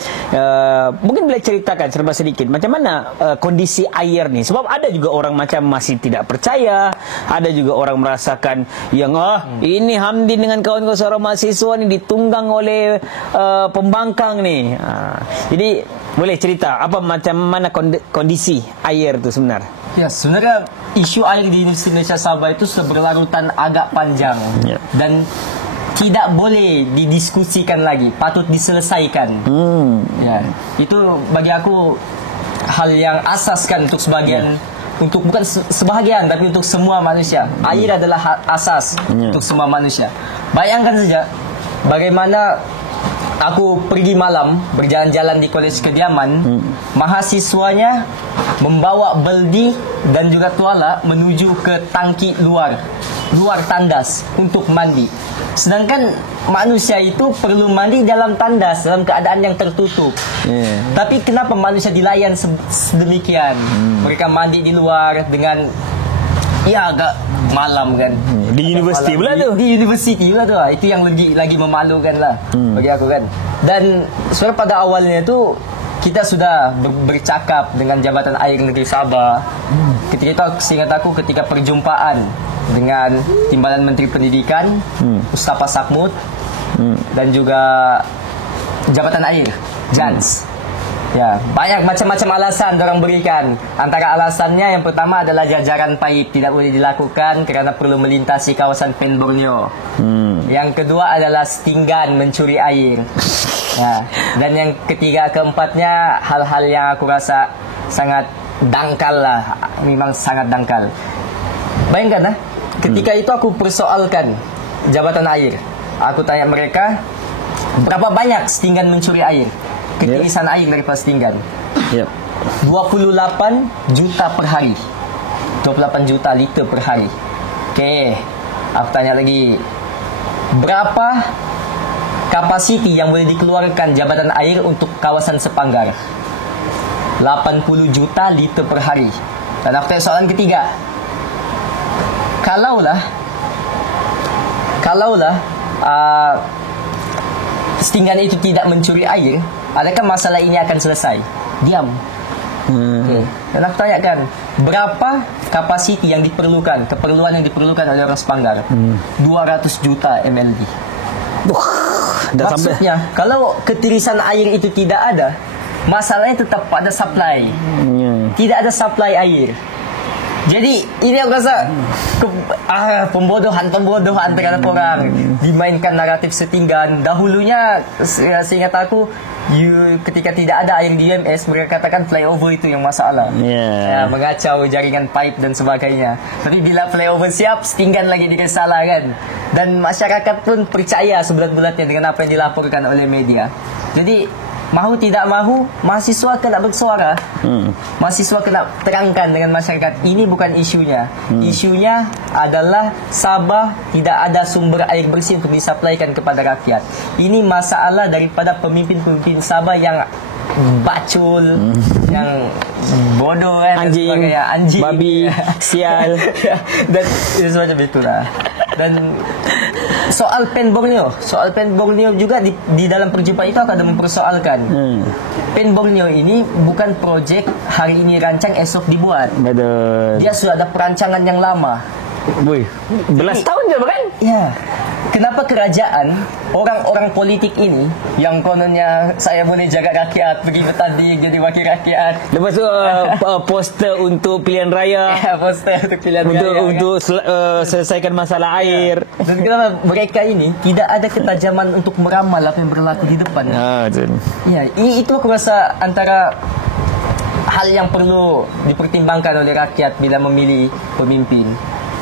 Mungkin boleh ceritakan serba sedikit macam mana kondisi air ni, sebab ada juga orang macam masih tidak percaya, ada juga orang merasakan yang ini Hamdin dengan kawan-kawan seorang mahasiswa ni ditunggang oleh pembangkang ni. Jadi boleh cerita apa macam mana kondisi air tu sebenarnya? Ya, sebenarnya isu air di Universiti Malaysia Sabah itu sudah berlarutan agak panjang dan tidak boleh didiskusikan lagi, patut diselesaikan. Ya, itu bagi aku hal yang asaskan untuk sebagian, untuk bukan sebahagian tapi untuk semua manusia. Air adalah asas untuk semua manusia. Bayangkan saja bagaimana aku pergi malam berjalan-jalan di Kolej Kediaman, mahasiswanya membawa beldi dan juga tuala menuju ke tangki luar tandas untuk mandi. Sedangkan manusia itu perlu mandi dalam tandas dalam keadaan yang tertutup. Tapi kenapa manusia dilayan sedemikian? Mereka mandi di luar dengan agak malam kan. Di universiti pula tu. Di universiti pula tu. Itu yang lagi memalukan lah bagi aku kan. Dan sebenarnya pada awalnya tu kita sudah bercakap dengan Jabatan Air Negeri Sabah. Ketika itu seingat aku ketika perjumpaan dengan Timbalan Menteri Pendidikan Mustafa Sakmut dan juga Jabatan Air JANS. Ya, banyak macam-macam alasan orang berikan. Antara alasannya yang pertama adalah jajaran paip tidak boleh dilakukan kerana perlu melintasi kawasan Pen Borneo. Yang kedua adalah setinggan mencuri air. Ya, dan yang ketiga keempatnya hal-hal yang aku rasa sangat dangkal lah, memang sangat dangkal. Bayangkan ketika itu aku persoalkan Jabatan Air. Aku tanya mereka berapa banyak setinggan mencuri air, ketirisan air daripada setinggan. 28 juta per hari, 28 juta liter per hari. Okey, aku tanya lagi, berapa kapasiti yang boleh dikeluarkan Jabatan Air untuk kawasan Sepanggar? 80 juta liter per hari. Dan aku tanya soalan ketiga, kalaulah setinggan itu tidak mencuri air, adakah masalah ini akan selesai? Diam. Okay. Dan aku tanyakan, berapa kapasiti yang diperlukan, keperluan yang diperlukan oleh orang Sepanggar? 200 juta MLD. Maksudnya, kalau ketirisan air itu tidak ada, masalahnya tetap pada supply. Tidak ada supply air. Jadi ini aku rasa pembodohan terhadap orang. Dimainkan naratif setinggan. Dahulunya seingat aku, ketika tidak ada air di UMS, mereka katakan flyover itu yang masalah. Mengacau jaringan pipe dan sebagainya. Tapi bila flyover siap, setinggan lagi dikesalahkan. Dan masyarakat pun percaya sebulat-bulatnya dengan apa yang dilaporkan oleh media. Jadi mahu tidak mahu, mahasiswa kena bersuara. Mahasiswa kena terangkan dengan masyarakat, ini bukan isunya. Isunya adalah Sabah tidak ada sumber air bersih untuk disuplaikan kepada rakyat. Ini masalah daripada pemimpin-pemimpin Sabah yang bacul, yang bodoh kan, anjing, babi, sial. Dan semacam itulah. Dan soal Pen Borneo juga di dalam perjumpaan itu akan mempersoalkan. Pen Borneo ini bukan projek hari ini rancang esok dibuat. Betul. Dia sudah ada perancangan yang lama. Belas tahun je kan? Ya. Kenapa kerajaan, orang-orang politik ini yang kononnya saya boleh jaga rakyat, pergi bertanding jadi wakil rakyat. Lepas tu poster untuk pilihan raya. Poster untuk pilihan raya. Untuk selesaikan masalah air. Dan kenapa mereka ini tidak ada ketajaman untuk meramal apa yang berlaku di depan. Ya, itu aku rasa antara hal yang perlu dipertimbangkan oleh rakyat bila memilih pemimpin.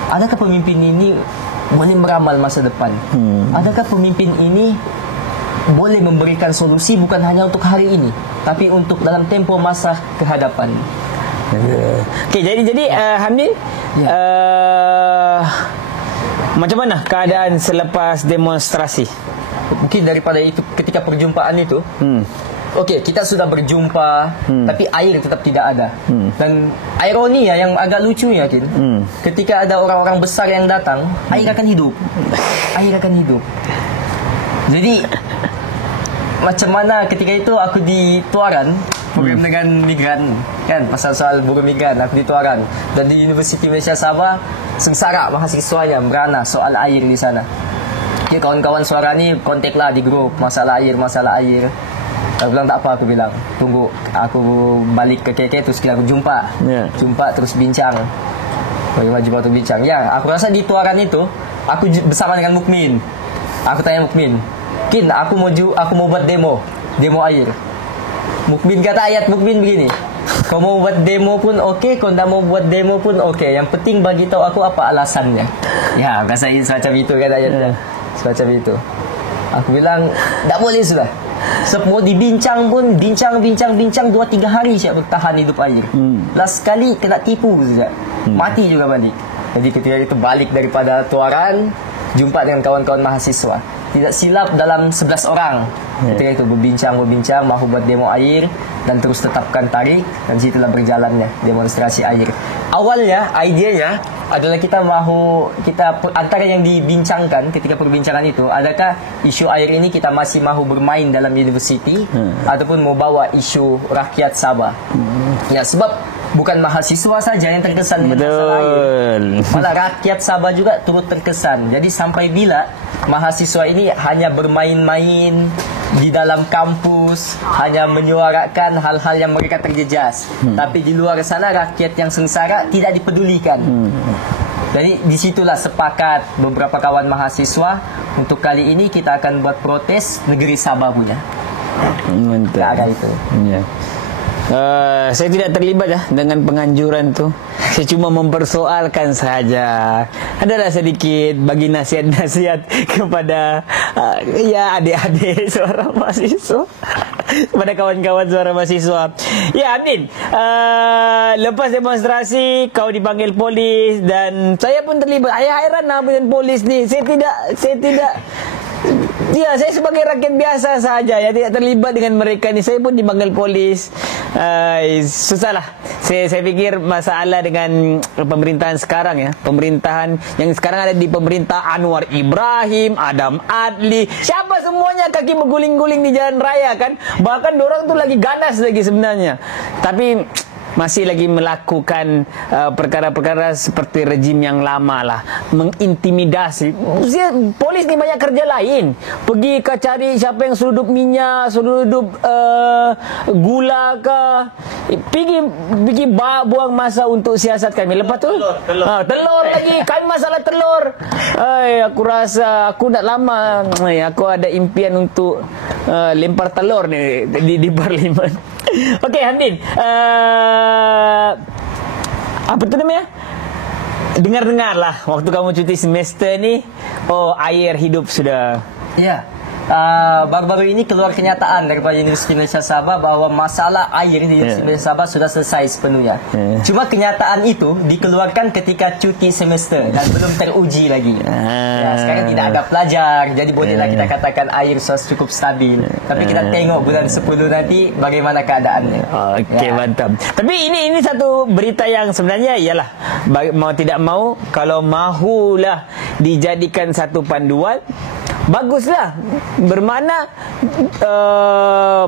Adakah pemimpin ini boleh meramal masa depan? Adakah pemimpin ini boleh memberikan solusi bukan hanya untuk hari ini, tapi untuk dalam tempoh masa kehadapan? Okey, jadi Hamdin, Macam mana keadaan selepas demonstrasi? Mungkin daripada itu, ketika perjumpaan itu, okey, kita sudah berjumpa, tapi air tetap tidak ada. Dan ironi yang agak lucunya, ketika ada orang-orang besar yang datang, air akan hidup. Air akan hidup. Jadi macam mana ketika itu aku di Tuaran, program dengan migran, kan, pasal soal buruh migran, aku di Tuaran. Dan di Universiti Malaysia Sabah, sengsara mahasiswanya merana soal air di sana. Okay, kawan-kawan suara ni kontaklah di grup, masalah air. Aku bilang tak apa, aku bilang tunggu aku balik ke KK, terus kita jumpa, terus bincang. Bagaimana jumpa tu bincang. Ya, aku rasa di Tuaran itu aku bersama dengan Mukmin. Aku tanya Mukmin, Kin, aku mau buat demo air. Mukmin kata ayat Mukmin begini, kau mau buat demo pun okey, kau tak mau buat demo pun okey. Yang penting bagi tahu aku apa alasannya. Ya, rasa semacam itu kan ayatnya. Semacam itu. Aku bilang tak boleh sudah. Semua dibincang pun, bincang 2-3 hari saya bertahan hidup air. Last kali kena tipu saja. Mati juga balik. Jadi ketika itu balik daripada Tuaran, jumpa dengan kawan-kawan mahasiswa. Tidak silap dalam 11 orang. Ketika itu berbincang, mahu buat demo air, dan terus tetapkan tarikh, dan situlah berjalannya demonstrasi air. Awalnya idenya adalah kita antara yang dibincangkan ketika perbincangan itu, adakah isu air ini kita masih mahu bermain dalam universiti ataupun mau bawa isu rakyat Sabah. Ya, sebab bukan mahasiswa saja yang terkesan dengan masalah air, malah rakyat Sabah juga turut terkesan. Jadi sampai bila mahasiswa ini hanya bermain-main di dalam kampus, hanya menyuarakan hal-hal yang mereka terjejas, tapi di luar sana rakyat yang sengsara tidak dipedulikan. Jadi disitulah sepakat beberapa kawan mahasiswa, untuk kali ini kita akan buat protes negeri Sabah punya. Mantap. Ada itu. Ya. Saya tidak terlibat dengan penganjuran tu. Saya cuma mempersoalkan saja. Adalah sedikit bagi nasihat-nasihat kepada ya adik-adik suara mahasiswa, kepada kawan-kawan suara mahasiswa. Ya, Adin, lepas demonstrasi kau dipanggil polis dan saya pun terlibat. Saya heran dengan polis ni. Saya tidak ya, saya sebagai rakyat biasa saja ya, tidak terlibat dengan mereka ni. Saya pun dipanggil polis. Susahlah. Saya fikir masalah dengan pemerintahan sekarang ya. Pemerintahan yang sekarang ada di pemerintah Anwar Ibrahim, Adam Adli, siapa semuanya kaki berguling-guling di jalan raya kan. Bahkan dorang tu lagi ganas lagi sebenarnya. Tapi masih lagi melakukan perkara-perkara seperti rejim yang lama lah, mengintimidasi. Polis ni banyak kerja lain, pergi ke cari siapa yang selundup minyak, selundup gula ke, pergi buang masa untuk siasat kami. Lepas tu telur lagi, kami masalah telur. Aku rasa aku nak lama, aku ada impian untuk lempar telur ni di parlimen. Okey, Hamdin, apa tu namanya? Dengar-dengar lah waktu kamu cuti semester ni, air hidup sudah. Ya. Baru-baru ini keluar kenyataan daripada Universiti Malaysia Sabah bahawa masalah air di Universiti Malaysia Sabah sudah selesai sepenuhnya. Cuma kenyataan itu dikeluarkan ketika cuti semester dan belum teruji lagi. Ya, sekarang tidak ada pelajar, jadi bolehlah kita katakan air sudah cukup stabil. Tapi kita tengok bulan 10 nanti bagaimana keadaannya. Okey, mantap. Tapi ini satu berita yang sebenarnya ialah mau tidak mau, kalau mahulah dijadikan satu panduan, baguslah. Bermakna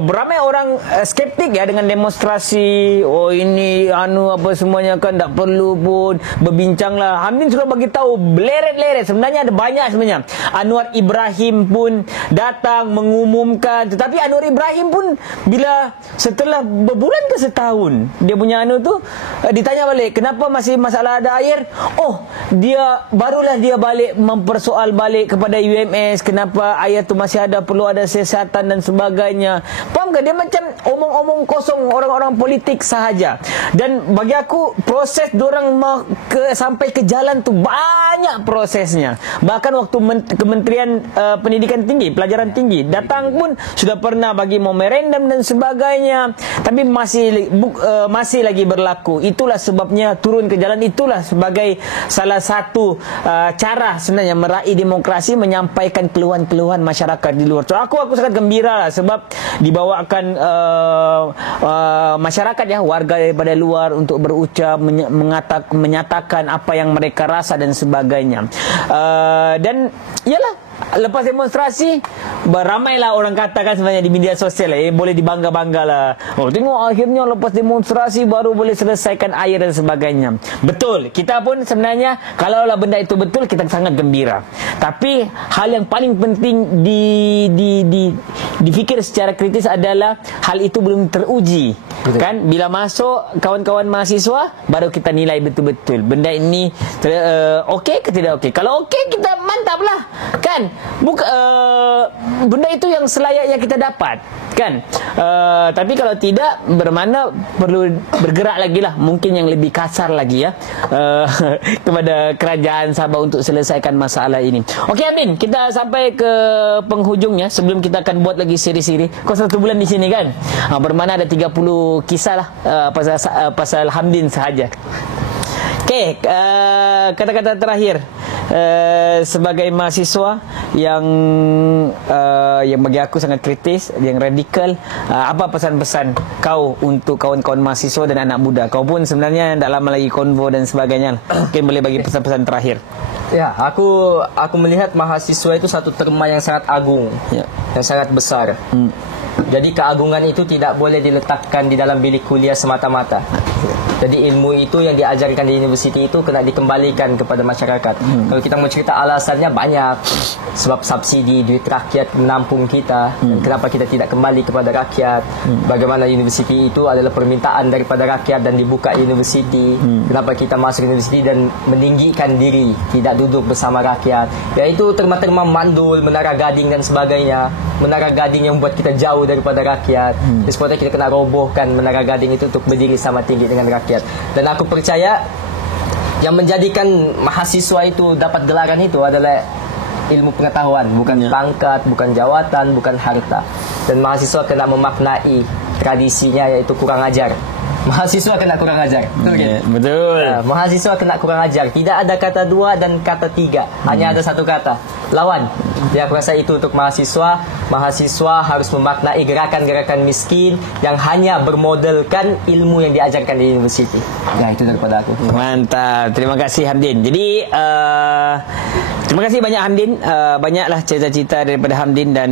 beramai orang skeptik ya dengan demonstrasi. Ini apa semuanya kan tak perlu pun berbincanglah. Hamdin sudah bagi tahu beleret-leret. Sebenarnya ada banyak sebenarnya. Anwar Ibrahim pun datang mengumumkan. Tetapi Anwar Ibrahim pun bila setelah berbulan ke setahun dia punya tu ditanya balik, kenapa masih masalah ada air? Barulah dia balik mempersoal balik kepada UMS, kenapa air tu masih ada, perlu ada siasatan dan sebagainya. Faham ke? Dia macam omong-omong kosong orang-orang politik sahaja. Dan bagi aku proses diorang sampai ke jalan tu banyak prosesnya. Bahkan waktu Kementerian Pendidikan Tinggi, Pelajaran Tinggi datang pun sudah pernah bagi memorandum dan sebagainya, tapi masih lagi berlaku. Itulah sebabnya turun ke jalan, itulah sebagai salah satu cara sebenarnya meraih demokrasi, menyampaikan keluhan-keluhan masyarakat di luar. So, aku sangat gembira lah sebab dibawakan masyarakat ya, warga daripada luar untuk berucap, menyatakan apa yang mereka rasa dan sebagainya. Dan iyalah, lepas demonstrasi beramailah orang katakan sebenarnya di media sosial lah, boleh dibangga-banggalah. Oh, tengok akhirnya lepas demonstrasi baru boleh selesaikan air dan sebagainya. Betul, kita pun sebenarnya kalaulah benda itu betul, kita sangat gembira. Tapi hal yang paling penting difikir secara kritis adalah hal itu belum teruji. Betul. Kan bila masuk kawan-kawan mahasiswa baru kita nilai betul-betul benda ini okey ke tidak okey. Kalau okey, kita mantap lah, kan? Benda itu yang selayaknya kita dapat, kan? Tapi kalau tidak, bermakna perlu bergerak lagi lah, mungkin yang lebih kasar lagi ya, kepada kerajaan Sabah untuk selesaikan masalah ini. Okey Amin, kita sampai ke penghujungnya. Sebelum kita akan buat lagi siri-siri, kau 1 bulan di sini kan, bermakna ada 30 kisah lah pasal Hamdin sahaja. Okey, kata-kata terakhir sebagai mahasiswa yang bagi aku sangat kritis, yang radikal, apa pesan-pesan kau untuk kawan-kawan mahasiswa dan anak muda? Kau pun sebenarnya tak lama lagi konvo dan sebagainya. Mungkin boleh bagi pesan-pesan terakhir. Ya, aku melihat mahasiswa itu satu terma yang sangat agung, yang sangat besar. Jadi keagungan itu tidak boleh diletakkan di dalam bilik kuliah semata-mata. Jadi ilmu itu yang diajarkan di universiti itu kena dikembalikan kepada masyarakat. Kalau kita mau cerita alasannya banyak. Sebab subsidi, duit rakyat menampung kita. Dan kenapa kita tidak kembali kepada rakyat. Bagaimana universiti itu adalah permintaan daripada rakyat dan dibuka universiti. Kenapa kita masuk universiti dan meninggikan diri, tidak duduk bersama rakyat. Iaitu terma-terma mandul, menara gading dan sebagainya. Menara gading yang membuat kita jauh daripada rakyat. Sepatutnya kita kena robohkan menara gading itu untuk berdiri sama tinggi dengan rakyat. Dan aku percaya yang menjadikan mahasiswa itu dapat gelaran itu adalah ilmu pengetahuan, bukan pangkat, bukan jawatan, bukan harta. Dan mahasiswa kena memaknai tradisinya, iaitu kurang ajar. Mahasiswa kena kurang ajar. Betul. Mahasiswa kena kurang ajar. Tidak ada kata 2 dan kata 3. Hanya ada satu kata, lawan. Dia aku rasa itu untuk mahasiswa. Mahasiswa harus memaknai gerakan-gerakan miskin yang hanya bermodelkan ilmu yang diajarkan di universiti. Ya, itu daripada aku. Mantap. Terima kasih Hamdin. Jadi terima kasih banyak Hamdin. Banyaklah cerita-cerita daripada Hamdin. Dan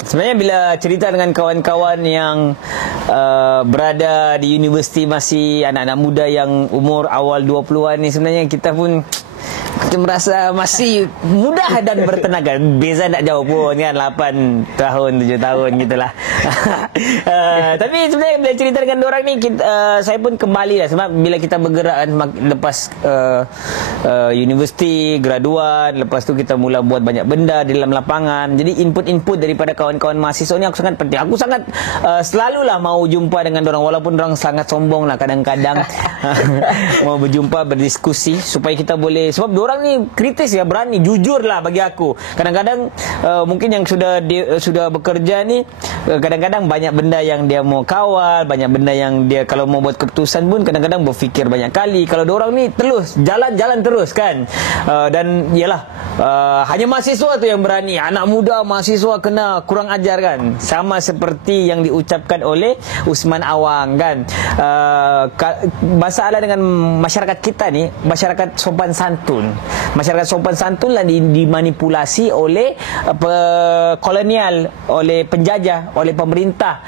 sebenarnya bila cerita dengan kawan-kawan yang berada di universiti, masih anak-anak muda yang umur awal 20-an ni, sebenarnya kita pun merasa masih mudah dan bertenaga. Beza tak jauh pun kan, 8 tahun 7 tahun gitulah. Tapi sebenarnya bila cerita dengan orang ni, saya pun kembali lah. Sebab bila kita bergerak lepas universiti, graduan, lepas tu kita mula buat banyak benda di dalam lapangan. Jadi input-input daripada kawan-kawan mahasiswa ni aku sangat penting. Aku sangat selalulah mau jumpa dengan orang, walaupun orang sangat sombong lah kadang-kadang. Mau berjumpa, berdiskusi supaya kita boleh, sebab orang ni kritis ya, berani, jujur lah bagi aku. Kadang-kadang mungkin yang sudah bekerja ni, kadang-kadang banyak benda yang dia mau kawal, banyak benda yang dia kalau mau buat keputusan pun kadang-kadang berfikir banyak kali. Kalau orang ni terus jalan terus kan. Dan ialah hanya mahasiswa tu yang berani. Anak muda mahasiswa kena kurang ajar kan. Sama seperti yang diucapkan oleh Usman Awang kan. Masalah dengan masyarakat kita ni, masyarakat sopan santun. Masyarakat sopan santun lah dimanipulasi oleh kolonial, oleh penjajah, oleh pemerintah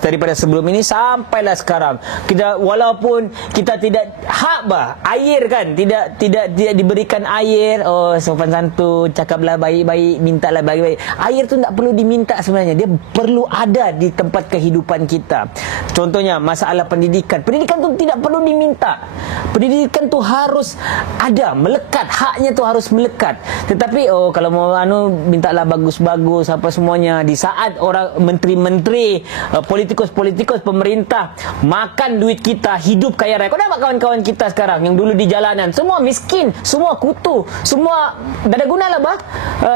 daripada sebelum ini sampailah sekarang. Kita walaupun kita tidak hak air kan, tidak diberikan air, sopan santun, cakaplah baik-baik, mintalah baik-baik. Air tu tak perlu diminta sebenarnya, dia perlu ada di tempat kehidupan kita. Contohnya masalah pendidikan tu tidak perlu diminta. Pendidikan tu harus ada, melekat, haknya tu harus melekat. Tetapi kalau mau mintalah bagus-bagus apa semuanya, di saat orang menteri-menteri, politikus-politikus pemerintah makan duit kita, hidup kaya raya. Kau nampak kawan-kawan kita sekarang yang dulu di jalanan semua miskin, semua kutu, semua tak ada guna lah bah.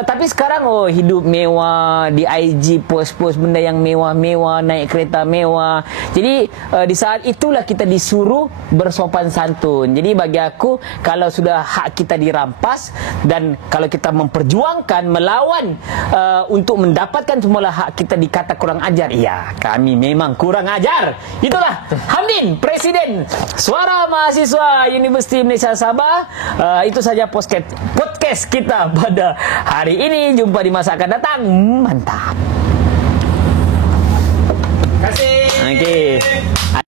Tapi sekarang hidup mewah, di IG post-post benda yang mewah-mewah, naik kereta mewah. Jadi di saat itulah kita disuruh bersopan santun. Jadi bagi aku, kalau sudah hak kita dirampas dan kalau kita memperjuangkan, melawan untuk mendapatkan semula hak kita dikata kurang ajar, ya kami memang kurang ajar. Itulah Hamdin, Presiden Suara Mahasiswa Universiti Malaysia Sabah. Itu saja podcast kita pada hari ini. Jumpa di masa akan datang. Mantap. Terima kasih. Okey.